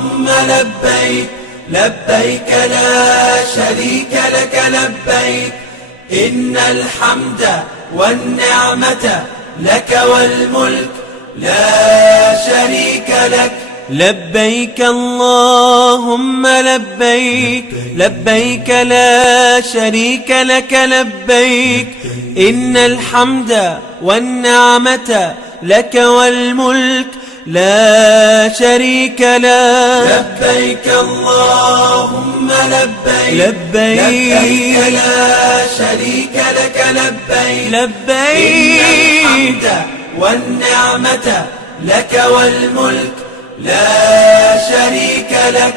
اللهم لبيك لبيك لا شريك لك لبيك إن الحمد والنعمة لك والملك لا شريك لك. لبيك اللهم لبيك لبيك لا شريك لك لبيك إن الحمد والنعمة لك والملك لا شريك لك. لبيك اللهم لبيك لبيك لا شريك لك لبيك لبيك إن الحمد والنعمة لك والملك لا شريك لك.